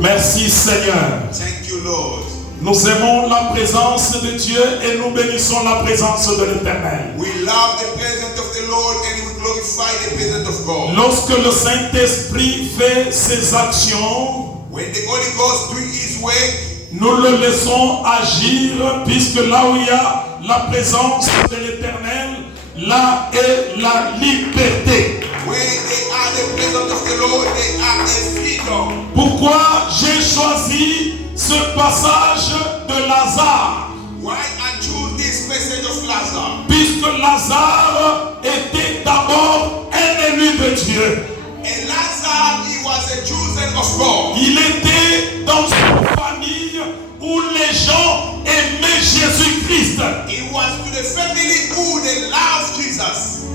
Merci Seigneur. Thank you, Lord. Nous aimons la présence de Dieu et nous bénissons la présence de l'Éternel. We love the presence of the Lord and we glorify the presence of God. Lorsque le Saint-Esprit fait ses actions, When the Holy Ghost doing His work, nous le laissons agir, puisque là où il y a la présence de l'Éternel, là est la liberté. where they are the presence of the Lord, they are a freedom. Pourquoi j'ai choisi ce passage de Lazare? Why I choose this message of Lazarus? Puisque Lazare était d'abord un élu de Dieu. And Lazarus, he was a chosen of God. Il était dans une famille où les gens aimaient Jésus-Christ. He was to the family who they love Jesus.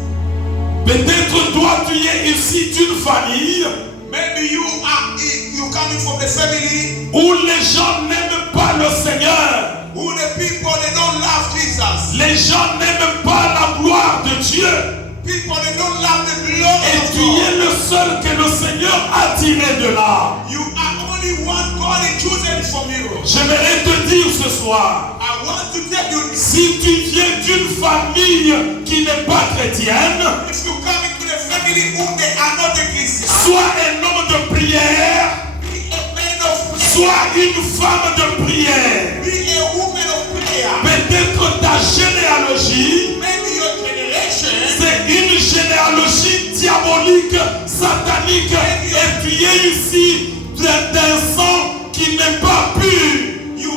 Peut-être toi tu es ici d'une famille Maybe you coming from the family où les gens n'aiment pas le Seigneur. who the people they don't love Jesus. Les gens n'aiment pas la gloire de Dieu. People they don't love the glory Et of tu es God. le seul que le Seigneur a tiré de là. You are only one God and chosen from you. J'aimerais te dire ce soir, I want to tell you, si tu viens d'une famille qui n'est pas chrétienne, if you come into the family who they are not a Christian, sois un homme de prière, be a man of prayer, sois une femme de prière. be a woman of prayer. Peut-être ta généalogie, Maybe your generation, c'est une généalogie diabolique, satanique, et tu es ici d'un sang qui n'est pas pur. you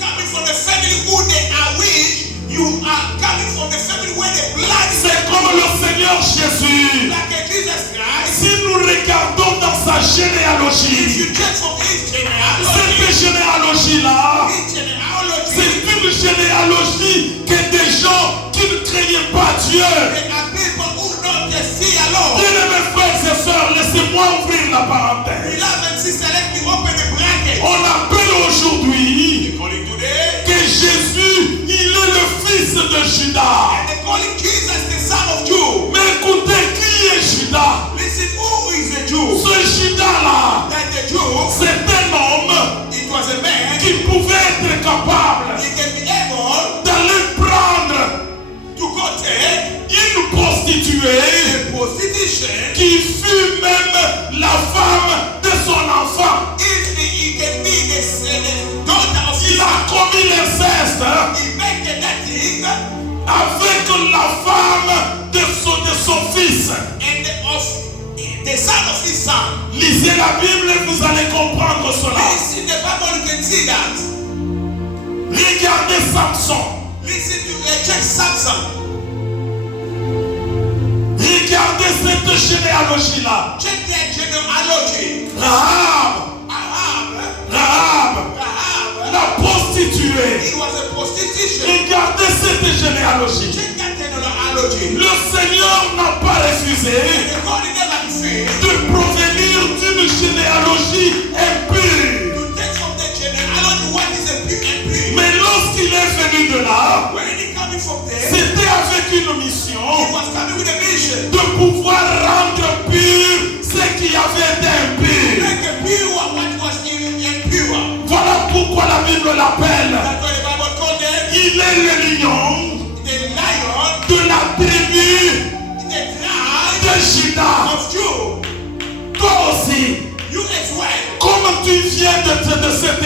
coming from the family who they are weak. You are coming from the family where the blood is C'est comme le Seigneur Jésus. like a Jesus Christ. Si nous regardons dans sa If généalogie, you check from his cette genealogy, généalogie-là, his genealogy, c'est une généalogie que des gens qui ne craignaient pas Dieu. there are people who don't just see alone. Bien mes frères et sœurs, laissez-moi ouvrir la parenthèse. Beloved and sister, let me open the bracket. On appelle aujourd'hui Calling today, que Jésus, il est le fils de Judas. and they calling Jesus the son of Jew. Mais écoutez, qui est Judas? Listen, who is a Jew? Ce Judas-là, That the Jew, c'est un homme it was a man, qui pouvait être capable he can be able d'aller prendre to go take une prostituée a prostitution. qui fut même la femme de son enfant. If he can be the daughter of Il his a commis l'inceste he make that thing avec la femme de son fils. and of the son of his son. Lisez la Bible et vous allez comprendre cela. Listen the Bible, you can see that. Regardez Samson. Listen to check Samson. Regardez cette généalogie-là. Check their genealogy. Rahab, Rahab, la prostituée. he was a prostitution. Regardez cette généalogie. Check that genealogy. Le Seigneur n'a pas refusé The God never refused de provenir d'une généalogie impure. to take from the genealogy what is a pure and pure. Mais lorsqu'il est venu de là, When he coming from there, c'était avec une he mission was coming with a mission. de pouvoir rendre pur ce qui avait été impur. Make a pure what was impure. Voilà pourquoi la Bible l'appelle. That's why the Bible called them Il est le lion the lion, de la tribu the tribe de Judas. of Jew. Toi aussi, You as well. comme tu viens de cette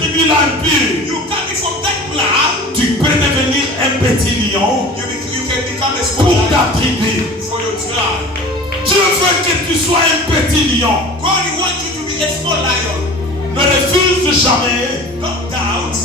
tribu-là impure, You coming from that blood, tu peux devenir un petit lion you can become a small pour lion ta tribu. for your tribe. Dieu veut que tu sois un petit lion. God wants you to be a small lion. Ne refuse jamais Don't doubt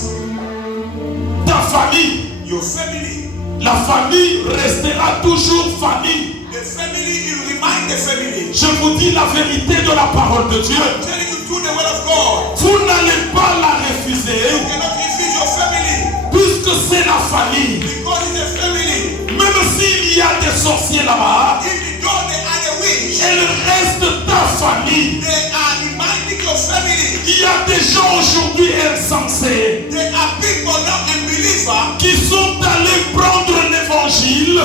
ta famille. your family. La famille restera toujours famille. The family, you remind the family. Je vous dis la vérité de la parole de Dieu. I'm telling you through the word of God. Vous n'allez pas la refuser You cannot refuse your family puisque c'est la famille. because it's a family. Même s'il y a des sorciers là-bas, Even though they are the witch, elle reste ta famille. they are reminding your family. Il y a des gens aujourd'hui insensés There are people not unbelievers qui sont allés prendre l'évangile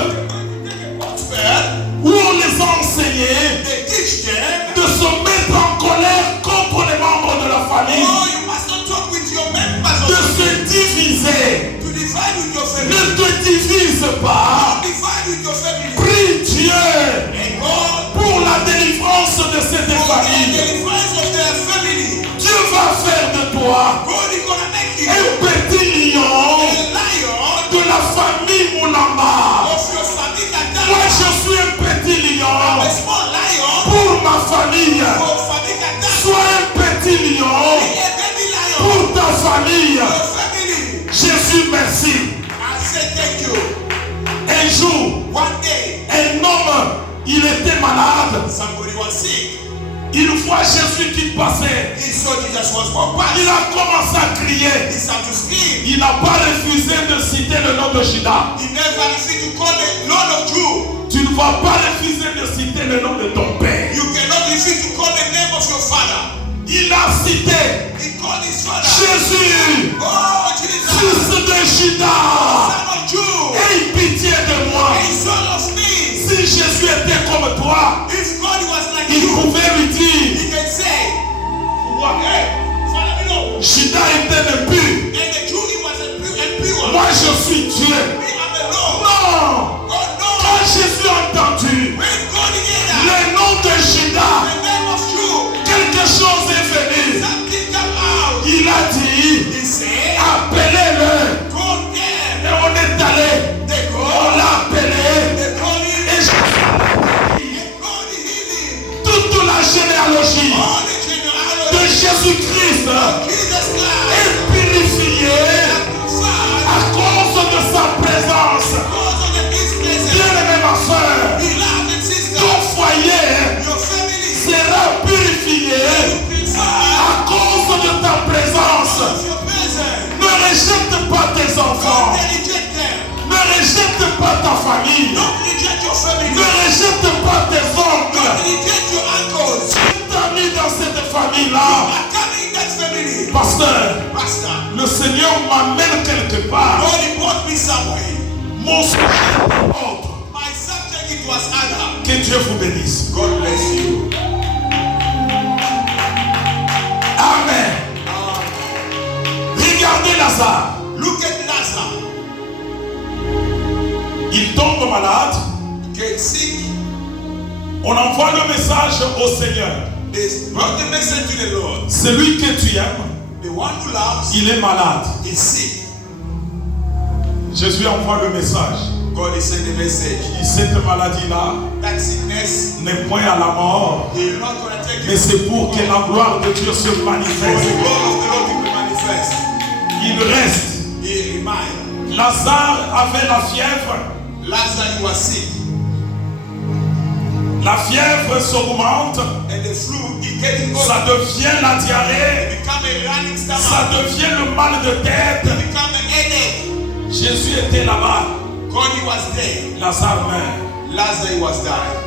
where où on les a enseignés they teach them de se mettre en colère contre l'évangile. toi God is gonna make you un petit lion a lion de la famille Moulamba. of your family that Moi, died. je suis un petit lion A small lion pour ma famille. for family that died. Sois un petit lion Be a baby lion pour ta famille. for your family. Jésus, merci. I say thank you. Un jour, One day, un homme, il était malade. somebody was sick. Il voit Jésus qui passait. He saw Jesus was walking past. Il a commencé à crier. He started to scream. Il n'a pas refusé de citer le nom de Judas. He never refused to call the Lord of Jew. Tu ne vas pas refuser de citer le nom de ton père. You cannot refuse to call the name of your father. Il a cité He called his father. Jésus, Oh, Jesus, fils de Judas. son of Jew. Aie pitié de moi. A son of me. Si Jésus était comme toi, If God was like il you, pouvait lui dire, he can say, hey, follow me now. Judas était impur. And the Jew, he was impure. Moi, je suis Dieu. Me, I'm the Lord. Non. Oh, no. Quand Jésus a entendu When God heard that, le nom de Judas, the name of Jew, quelque chose est venu. something come out. Il a dit, He said, appelez-le. go there. Et on est allé. They On go. l'a appelé. They call him. Et God healed him. toute la généalogie All the de genealogy Jésus-Christ of Jesus Christ. est purifiée Father, à cause de sa présence. because of His presence, Bien-aimée ma soeur, beloved sister, ton foyer your family sera purifié purified à cause de ta présence. of your presence. Ne rejette pas tes enfants. Don't reject them. Ne rejette pas ta famille. Don't reject your family. Ne rejette pas tes Don't oncles. reject your uncles. Tu t'as mis dans cette You famille-là. are coming in that family. Pasteur, Pastor, le Seigneur m'amène quelque part. God he brought me somewhere. Mon sujet est autre. My subject it was Adam. Que Dieu vous bénisse. God bless you. Amen. Regardez Lazare. Look at Lazarus. Il tombe malade. Get sick. On envoie le message au Seigneur. They brought the message to the Lord. Celui que tu aimes, The one who loves il est malade. is sick. Jésus envoie le message. God is sending the message. Et cette maladie-là That sickness, n'est point à la mort, He is not going to take mais it. c'est pour que la gloire de Dieu se For the manifeste. glory of the Lord to be manifest. Il reste. He remind. Lazare avait la fièvre. Lazarus he was sick. La fièvre s'augmente. And the flu is getting over. Ça devient la diarrhée. It become a running Ça stomach. devient le mal de tête. It become a headache. Jésus était là-bas. God he was there. Lazare meurt. Lazarus was dying.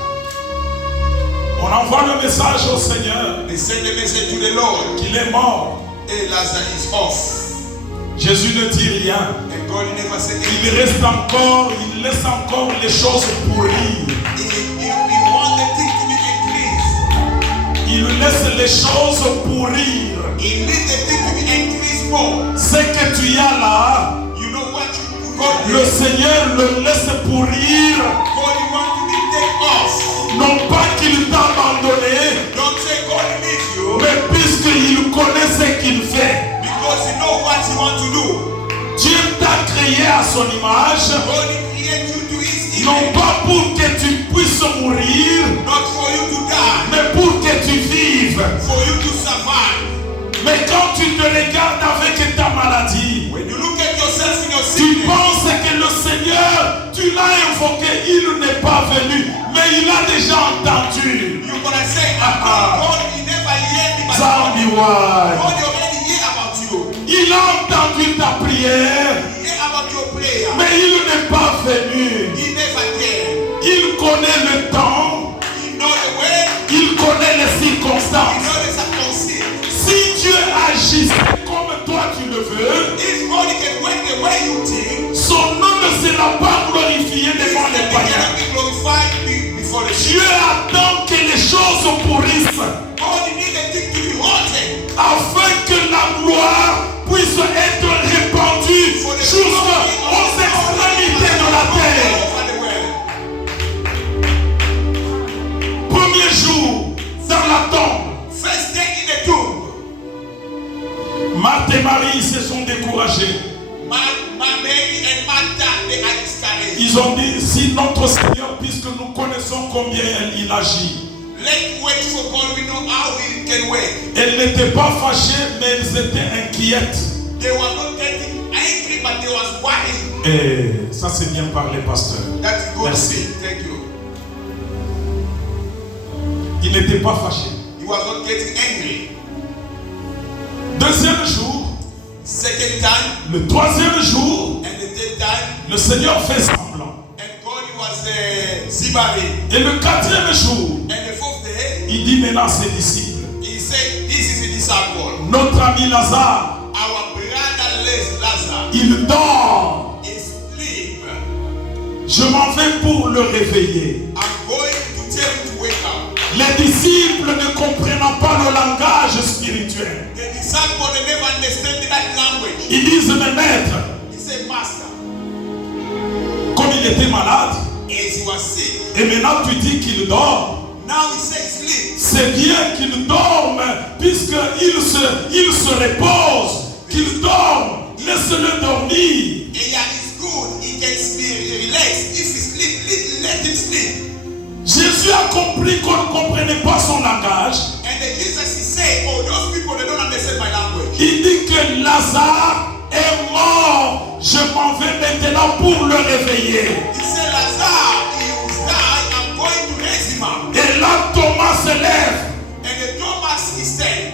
On envoie le message au Seigneur They send the message to the Lord. qu'il est mort. Hey, Lazarus is off. Jésus ne dit rien. And God he never said Il anything. reste encore, il laisse encore les choses pourrir. He want the thing to be increased. Il laisse les choses pourrir. He need the thing to be increased more. Ce que tu as là, You know what you God le Seigneur le laisse pourrir. God you want to be take off. Non pas qu'il t'a abandonné, Don't say God needs you mais puisqu'il connaît ce qu'il fait. because you know what you want to do. Dieu t'a créé à son image, God he create you to His non image, pas pour que tu puisses mourir, not for you to die, mais pour que tu vives. for you to survive. Mais quand tu te regardes avec ta maladie, When you look at yourself in your tu sickness, penses que le Seigneur, tu l'as invoqué, il n'est pas venu, mais il a déjà entendu. you're gonna say, God he never heard me, but Zambi wai. God he already hear about you. Il a entendu ta prière, He hear about your prayer. mais il n'est pas venu. He never cared. Il connaît le temps, He know the way. il connaît les He circonstances. know the circumstances. Si Dieu agissait comme toi tu le veux, If God can work the way you think, son nom ne sera pas glorifié His devant les name païens. cannot be glorified before the Dieu attend que les choses pourrissent God need the thing to be rotten. afin que la gloire puisse être répandue For the jusqu'aux extrémités de la terre. over the world. Premier jour dans la tombe, First day in the tomb. Marc Marthe et Marie se sont découragés. Mary and Martha, they are discouraged. Ils ont dit, si notre Seigneur, puisque nous connaissons combien il agit. Let's wait for God, we know how we can wait. Elles n'étaient pas fâchées, mais elles étaient inquiètes. They were not getting angry, but they was worried. Et ça c'est bien parlé, pasteur. That's good. Merci. Thank you. Ils n'étaient pas fâchés. He was not getting angry. Deuxième jour, Second time, le troisième jour, and the third time, le Seigneur fait semblant. and God was Zibari. Et le quatrième jour, And the fourth day, il dit maintenant à ses disciples, he said, this is a disciple. notre ami Lazare, Our brother Lazarus il dort. is asleep. Je m'en vais pour le réveiller. I'm going to tell him to wake up. Les disciples ne comprenant pas le langage spirituel, The disciple, they never understand that language. ils disent, mais maître, He said, Master, comme il était malade, as he was sick, et maintenant tu dis qu'il dort, now he says sleep. c'est bien qu'il dorme, puisqu'il se repose, qu'il dorme, laisse-le dormir. And yeah, it's good. He can be relaxed. If he sleep, let him sleep. Jésus a compris qu'on ne comprenait pas son langage. And then Jesus, he said, oh, those people, they don't understand my language. Il dit que Lazare est mort. Je m'en vais maintenant pour le réveiller. He said, Lazarus, he was died. I'm going to raise him up. Et là, Thomas se lève. And then Thomas, he said,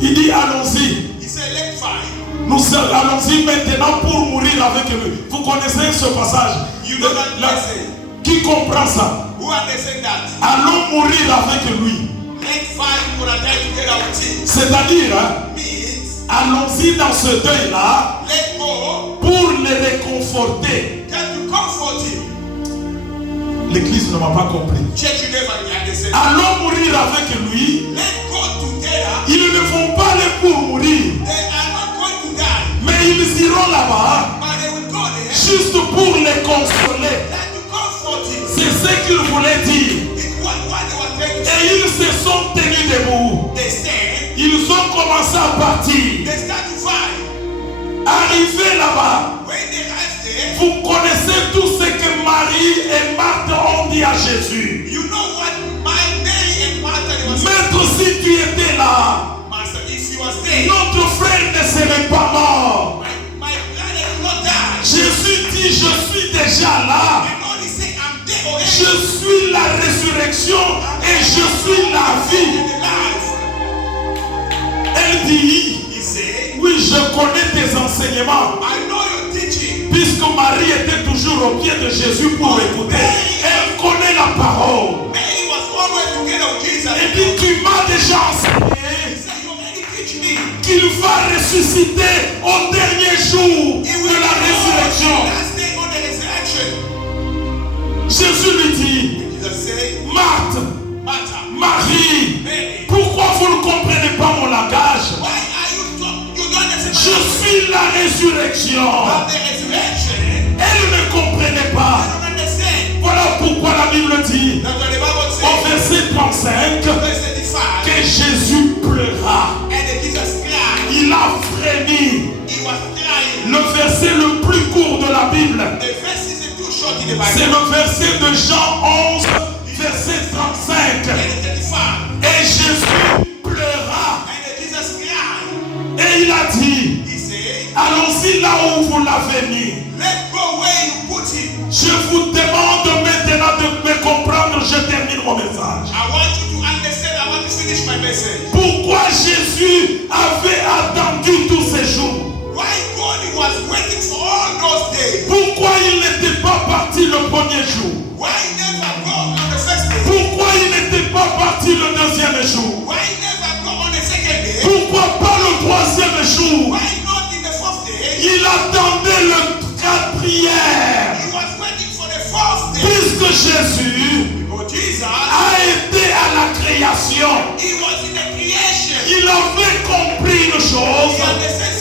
Il dit, allons-y. he said, let's find. Nous allons-y maintenant pour mourir avec lui. Vous connaissez ce passage? You know that lesson. Qui comprend ça? Who understand that? Allons mourir avec lui. Let's find for a die together with him. C'est-à-dire, Means, allons-y dans ce deuil-là let go, pour les réconforter. get to comfort him. L'église ne m'a pas compris. Church, you never understand. Allons mourir avec lui. Let go together. Ils ne vont pas aller pour mourir, They are not going to die, mais ils iront là-bas but they will go there. juste pour les consoler. Let to comfort him. C'est ce qu'il voulait dire. It's what they were trying to say. Et ils se sont tenus debout. They stand. Ils ont commencé à partir. They start to fight. Arrivés là-bas, When they arrive there, vous connaissez tout ce que Marie et Marthe ont dit à Jésus. you know what Mary and Martha they were saying. Maître, si tu étais là, Master, if he was there, notre frère ne serait pas mort. my brother will not die. Jésus dit, je suis déjà là. And God is saying, I'm there already. Je suis la résurrection et je suis la vie. In the life. Elle dit, He said, oui, je connais tes enseignements. I know your teaching. Puisque Marie était toujours au pied de Jésus pour écouter, elle connaît la parole. Mary was always together with Jesus. Elle dit, tu m'as déjà enseigné He said, you already teach me. qu'il va ressusciter au dernier jour He de will la résurrection. last day on the resurrection. Jésus lui dit, Jesus said, Marthe, Martha, Marie, Mary, pourquoi vous ne comprenez pas mon langage? why are you talking? You don't understand Je suis la résurrection. about the resurrection. Elle ne comprenait I pas. don't understand. Voilà pourquoi la Bible dit That's what the Bible au says. verset 35 Verse 35. que Jésus pleura. And then Jesus cried. Il a frémi. He was crying. Le verset le plus court de la Bible, The verse isn't too short in the c'est Bible. le verset de Jean 11, verset 35. And then 35. Et Jésus pleura. And then Jesus cried. Et il a dit, He said, allons-y là où vous l'avez mis. let's go where you put him. Je vous demande maintenant de me comprendre. Je termine mon message. I want you to understand. I want to finish my message. Pourquoi Jésus avait attendu tous ces jours? Why God was waiting for all those days? Pourquoi il n'était pas parti le premier jour? Why never go on the first day? Pourquoi il n'était pas parti le deuxième jour? Why never go on the second day? Pourquoi pas le troisième jour? Why not in the fourth day? Il attendait le quatrième. He was waiting for the fourth day. Puisque Jésus Because Jesus, a été à la création, he was in the creation. il avait compris une He chose, understands